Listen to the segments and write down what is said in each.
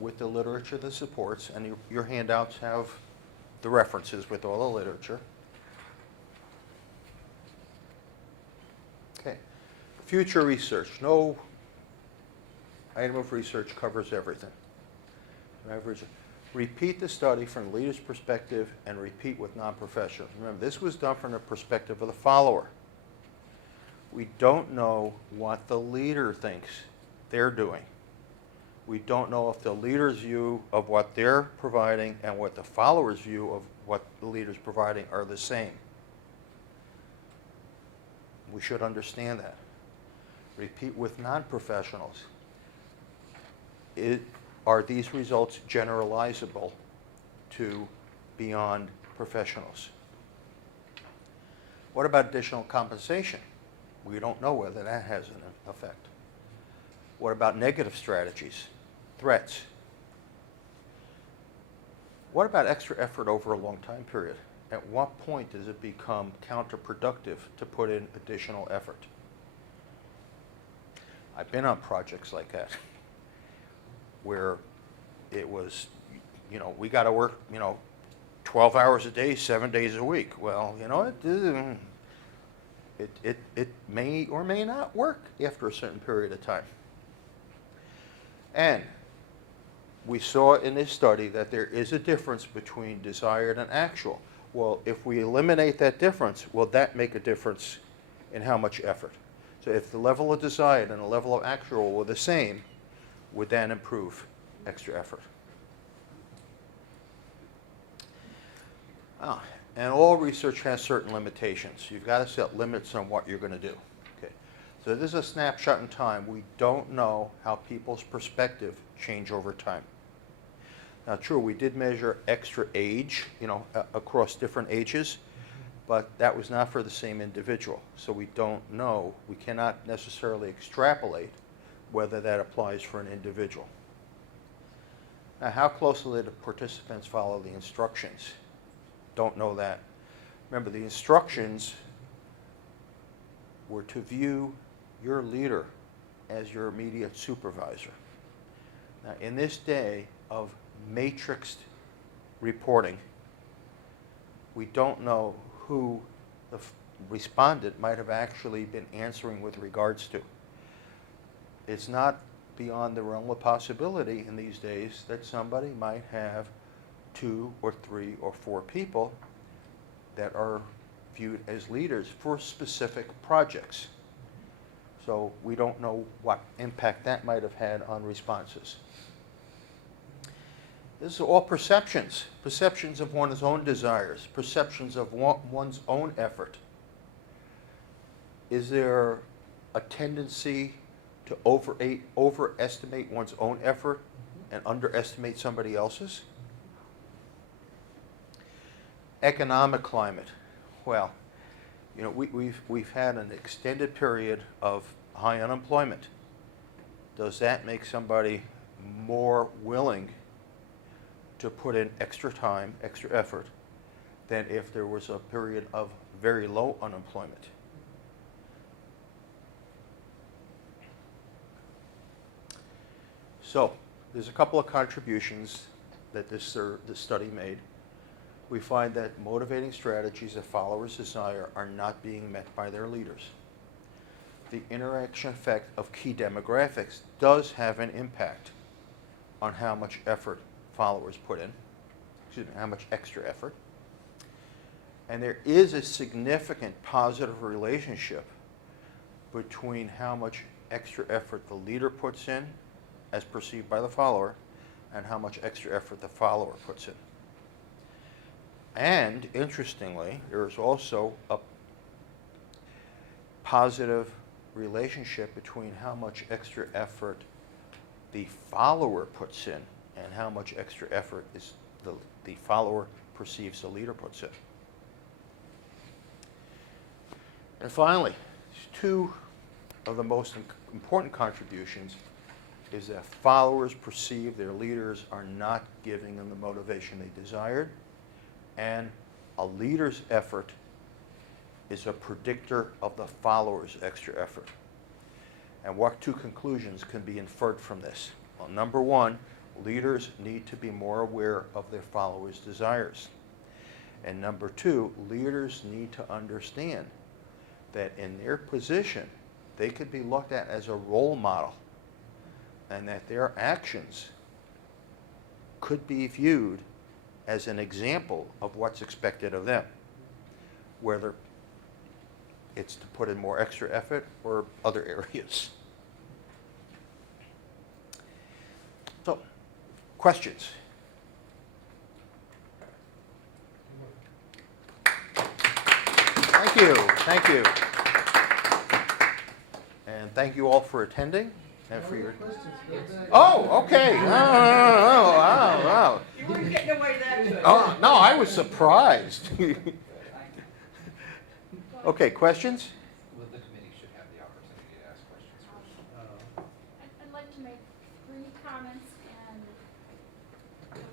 with the literature that supports, and your handouts have the references with all the literature. Okay. Future research. No item of research covers everything. Repeat the study from the leader's perspective and repeat with non-professionals. Remember, this was done from the perspective of the follower. We don't know what the leader thinks they're doing. We don't know if the leader's view of what they're providing and what the follower's view of what the leader's providing are the same. We should understand that. Repeat with non-professionals. Are these results generalizable to beyond professionals? What about additional compensation? We don't know whether that has an effect. What about negative strategies, threats? What about extra effort over a long time period? At what point does it become counterproductive to put in additional effort? I've been on projects like that where it was, we got to work, 12 hours a day, 7 days a week. Well, it may or may not work after a certain period of time. And we saw in this study that there is a difference between desired and actual. Well, if we eliminate that difference, will that make a difference in how much effort? So if the level of desired and the level of actual were the same, would that improve extra effort? And all research has certain limitations. You've got to set limits on what you're going to do. Okay. So this is a snapshot in time. We don't know how people's perspective change over time. Now, true, we did measure extra age, across different ages, but that was not for the same individual. So we don't know. We cannot necessarily extrapolate whether that applies for an individual. Now, how closely did the participants follow the instructions? Don't know that. Remember, the instructions were to view your leader as your immediate supervisor. Now, in this day of matrixed reporting, we don't know who the respondent might have actually been answering with regards to. It's not beyond the realm of possibility in these days that somebody might have 2 or 3 or 4 people that are viewed as leaders for specific projects. So we don't know what impact that might have had on responses. This is all perceptions. Perceptions of one's own desires, perceptions of one's own effort. Is there a tendency to overestimate one's own effort and underestimate somebody else's? Economic climate. Well, we've had an extended period of high unemployment. Does that make somebody more willing to put in extra time, extra effort, than if there was a period of very low unemployment? So, there's a couple of contributions that this study made. We find that motivating strategies that followers desire are not being met by their leaders. The interaction effect of key demographics does have an impact on how much effort followers put in, how much extra effort. And there is a significant positive relationship between how much extra effort the leader puts in, as perceived by the follower, and how much extra effort the follower puts in. And interestingly, there is also a positive relationship between how much extra effort the follower puts in and how much extra effort is the follower perceives the leader puts in. And finally, 2 of the most important contributions is that followers perceive their leaders are not giving them the motivation they desired, and a leader's effort is a predictor of the follower's extra effort. And what 2 conclusions can be inferred from this? Well, number 1, leaders need to be more aware of their followers' desires. And number two, leaders need to understand that in their position, they could be looked at as a role model, and that their actions could be viewed as an example of what's expected of them, whether it's to put in more extra effort or other areas. So, questions? Thank you, thank you. And thank you all for attending and for your... Oh, okay. Oh. You weren't getting away that good. Oh, no, I was surprised. Okay, questions? Well, the committee should have the opportunity to ask questions first. I'd like to make 3 comments and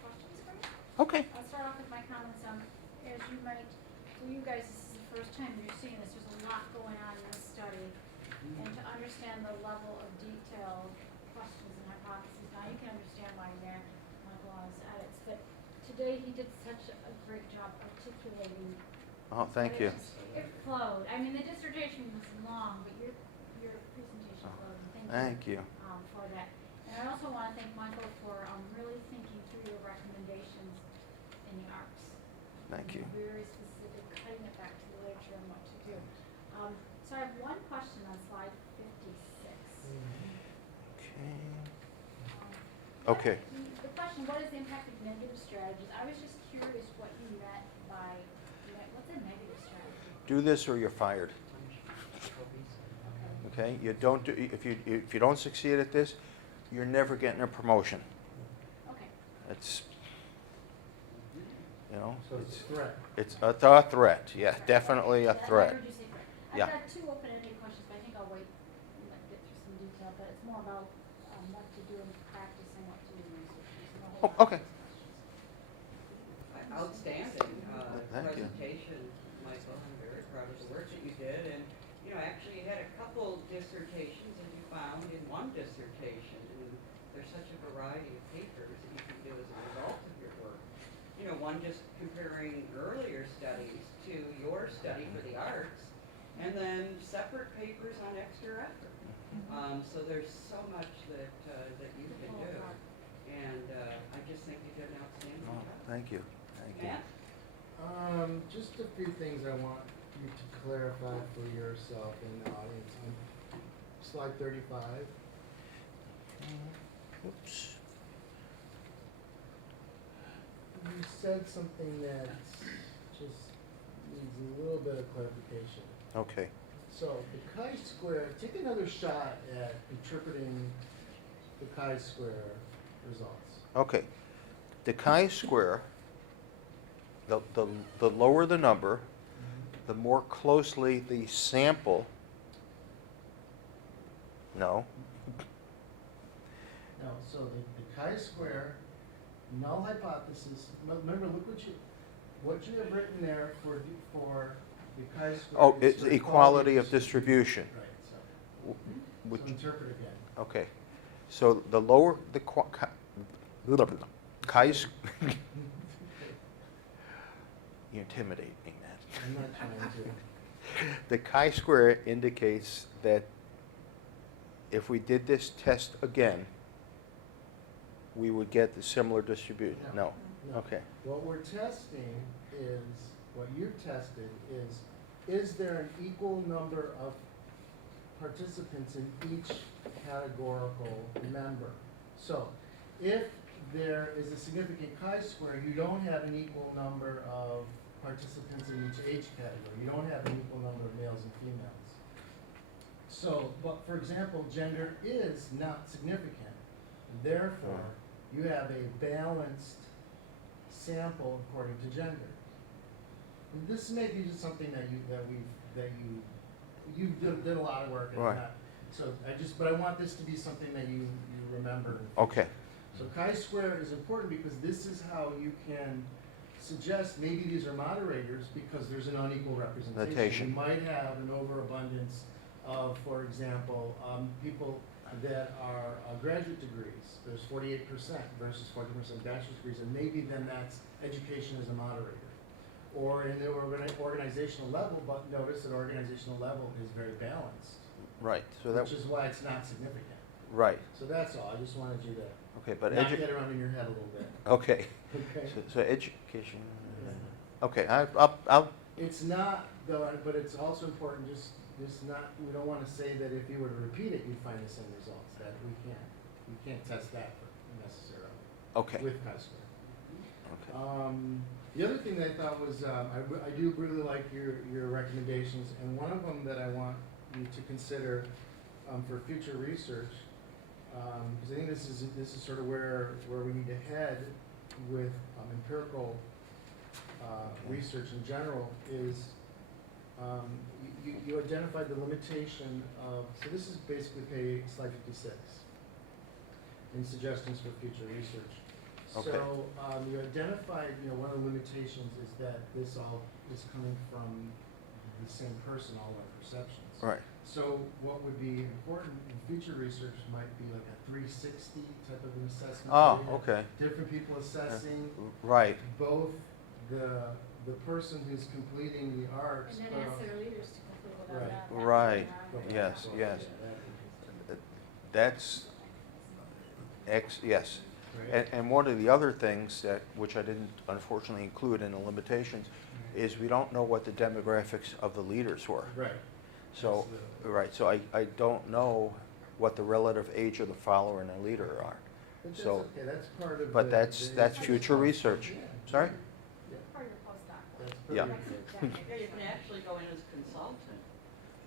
questions for you. Okay. I'll start off with my comments. As you might, for you guys, this is the first time you're seeing this. There's a lot going on in this study. And to understand the level of detail, questions and hypotheses, now you can understand why Michael has edits. But today he did such a great job articulating. Oh, thank you. It flowed. I mean, the dissertation was long, but your presentation flowed. And Thank you. For that. And I also want to thank Michael for really thinking through your recommendations in the arts. Thank you. Very specific, cutting it back to the literature and what to do. So I have one question on slide 56. Okay. The question, what is the impact of negative strategies? I was just curious what you meant by, what's a negative strategy? Do this or you're fired. Okay? You don't do, if you don't succeed at this, you're never getting a promotion. Okay. It's, you know, So it's a threat. it's a threat. Yeah, definitely a I threat. heard you say threat. Yeah. I've got 2 open-ended questions, but I think I'll wait and get through some detail. But it's more about what to do in practice and what to do in research. There's no whole Oh, lot okay. of questions. Outstanding Thank you. presentation, Michael. I'm very proud of the work that you did. And, you know, actually you had a couple dissertations that you found in one dissertation. And there's such a variety of papers that you can do as a result of your work. You know, one just comparing earlier studies to your study for the arts, and then separate papers on extra effort. So there's so much that you can do. And I just think you did an outstanding Oh, job. thank you. Thank you. Matt? Just a few things I want you to clarify for yourself and the audience. On slide 35, Oops. you said something that just needs a little bit of clarification. Okay. So the chi-square, take another shot at interpreting the chi-square results. Okay. The chi-square, the lower the number, the more closely the sample. No. No, so the chi-square, null hypothesis, remember, look what you have written there for the chi-square. Oh, is it's for equality of distribution. Right, so, Which, so interpret again. okay. So the lower the chi, you intimidate me, man. I'm not trying to. The chi-square indicates that if we did this test again, we would get the similar distribution. No. No. Okay. What we're testing is, what you've tested is there an equal number of participants in each categorical member? So, if there is a significant chi-square, you don't have an equal number of participants in each age category. You don't have an equal number of males and females. So, but for example, gender is not significant. Therefore, you have a balanced sample according to gender. And this may be just something that you did a lot of work and Right. but I want this to be something that you remember. Okay. So chi-square is important because this is how you can suggest maybe these are moderators because there's an unequal representation. Notation. You might have an overabundance of, for example, people that are graduate degrees. There's 48% versus 40% bachelor's degrees, and maybe then that's education as a moderator. Or in the organizational level, but notice that organizational level is very balanced, Right, so that, which is why it's not significant. right, So that's all, I just wanted you to okay, but knock that around in your head a little bit, okay, okay? so education, okay, I'll, It's not, though, but it's also important, just not, we don't wanna say that if you were to repeat it, you'd find the same results, that we can't test that necessarily okay, with chi-square. okay. The other thing that I thought was, I do really like your recommendations, and one of them that I want you to consider for future research, because I think this is sort of where we need to head with empirical research in general, is you identified the limitation of, so this is basically slide 56, in suggestions for future research. Okay. So you identified, one of the limitations is that this all is coming from the same person, all our perceptions. Right, So what would be important in future research might be like a 360 type of an assessment. oh, where you have okay, different people assessing right, both the person who's completing the arcs. And then ask their leaders to conclude Right. without that. Right. happening. Yes, yes. Yeah, that's, yes. right. And one of the other things that, which I didn't unfortunately include in the limitations, is we don't know what the demographics of the leaders were. Right. So, Absolutely. right, so I don't know what the relative age of the follower and the leader are. But that's So, okay, that's part of but the that's future research. Yeah. Sorry? Part of your postdoc. That's Yeah. part of it. Yeah, you can actually go in as consultant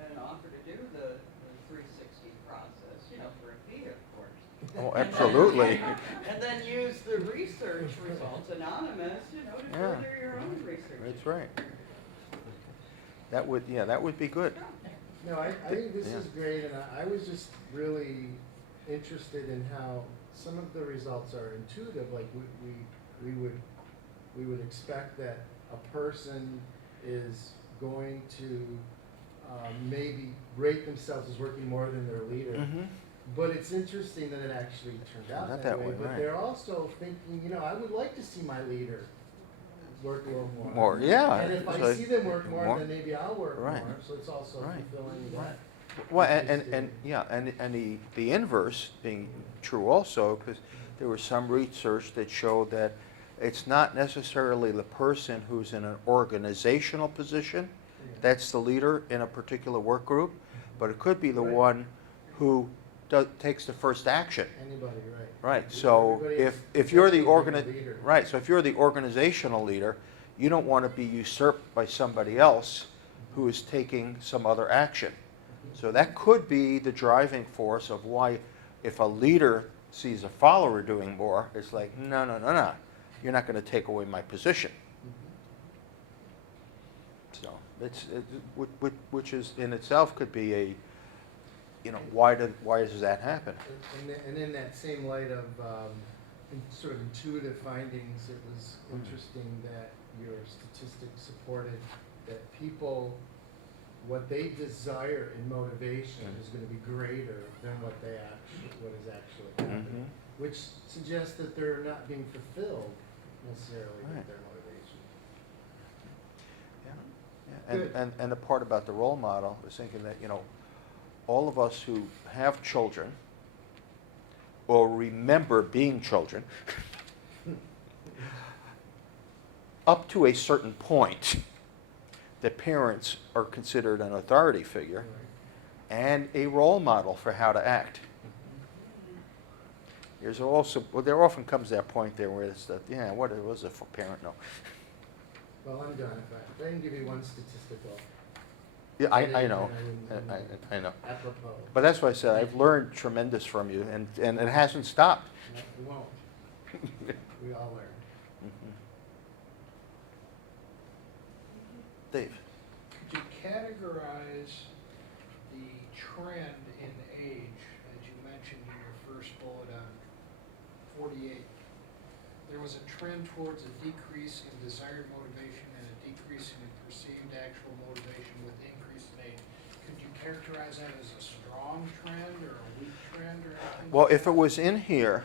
and offer to do the 360 process, for a fee, of course. Oh, absolutely. And then use the research results, anonymous, to Yeah. further your own research. That's right. That would be good. No, I think this Yeah. is great, and I was just really interested in how some of the results are intuitive, like we would expect that a person is going to maybe rate themselves as working more than their leader. Mhm. But it's interesting that it actually turned out Not that way. But right. they're also thinking, I would like to see my leader work a little more. More, yeah. And if I So- see them work more, then maybe I'll work Right. more. So it's also Right. fulfilling that. Well, Which is and the- yeah, and the inverse being true also, because there was some research that showed that it's not necessarily the person who's in an organizational position that's the leader in a particular work group, but it could be the Right. one who takes the first action. Anybody, right. Right, so Everybody is if you're the essentially being a leader. right, so if you're the organizational leader, you don't want to be usurped by somebody else who is taking some other action. So that could be the driving force of why, if a leader sees a follower doing more, it's like, no, you're not going to take away my position. So which is in itself could be a, why does that happen? And in that same light of sort of intuitive findings, it was interesting that your statistics supported that people, what they desire in motivation is going to be greater than what is actually happening, which suggests that they're not being fulfilled necessarily Right. with their motivation. Yeah. And the part about the role model is thinking that, all of us who have children or remember being children, up to a certain point, the parents are considered an authority figure and a role model for how to act. There's also, there often comes that point there where it's that, what was a parent? No. Well, I'm done. If I can give you one statistical Yeah, I know. I know. apropos. But that's why I said I've learned tremendous from you, and it hasn't stopped. No, we won't. We all learn. Dave. Could you categorize the trend in age, as you mentioned in your first bullet on 48? There was a trend towards a decrease in desired motivation and a decrease in perceived actual motivation with increase in age. could you characterize that as a strong trend or a weak trend or anything? Well, like if it that? was in here,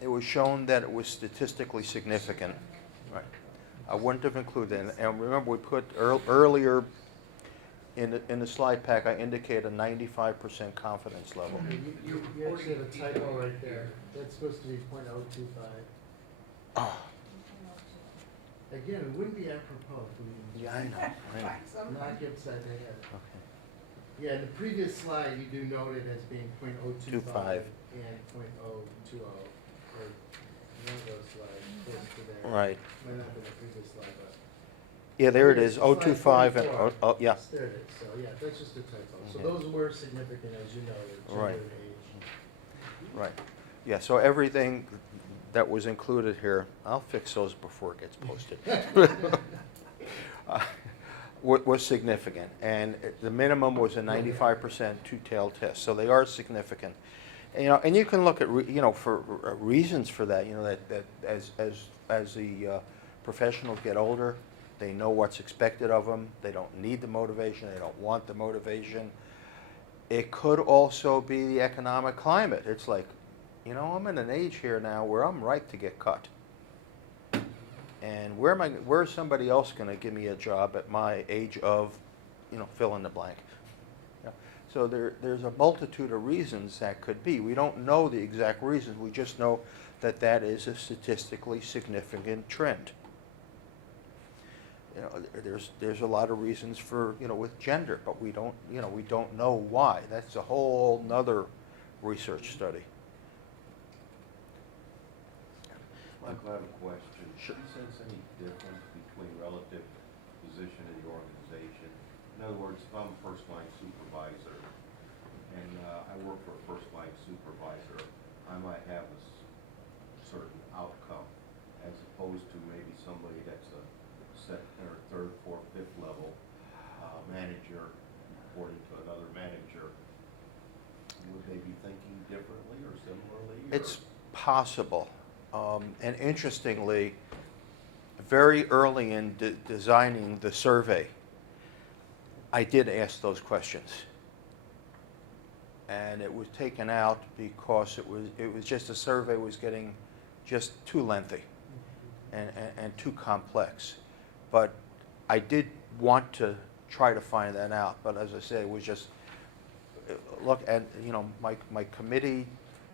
it was shown that it was statistically significant. Right. I wouldn't have included it. And remember, we put earlier in the slide pack, I indicated a 95% confidence level. You actually have a typo right there. That's supposed to be .025. Oh, Again, it wouldn't be apropos if we yeah, I know. I know. knock it upside the head. Okay. Yeah, in the previous slide, you do note it as being .025 25. and .020, or one of those slides close to there. Right. Might not be the previous slide, but. Yeah, there it is, Slide 025 and, 44. yeah. There it is, so yeah, that's just a typo. So Mhm. those were significant, as you noted, gender Right. and age. Right. Yeah, so everything that was included here, I'll fix those before it gets posted. Was significant, and the minimum was a 95% two-tailed test, so they are significant. And, you know, and you can look at, you know, for reasons for that, you know, that as the professionals get older, they know what's expected of them, they don't need the motivation, they don't want the motivation. It could also be the economic climate. It's like, you know, I'm in an age here now where I'm ripe to get cut. And where's somebody else going to give me a job at my age of, you know, fill in the blank? Yeah. So there's a multitude of reasons that could be. We don't know the exact reasons. We just know that that is a statistically significant trend. You know, there's a lot of reasons for, you know, with gender, but we don't know why. That's a whole nother research study. Michael, I have a question. Sure. Do you sense any difference between relative position in the organization? In other words, if I'm a first-line supervisor and I work for a first-line supervisor, I might have a certain outcome as opposed to maybe somebody that's a second or third, fourth, fifth level manager reporting to another manager. Would they be thinking differently or similarly? It's possible. And interestingly, very early in designing the survey, I did ask those questions. And it was taken out because it was just the survey was getting just too lengthy and too complex. But I did want to try to find that out. But as I said, it was just, look, and you know, my committee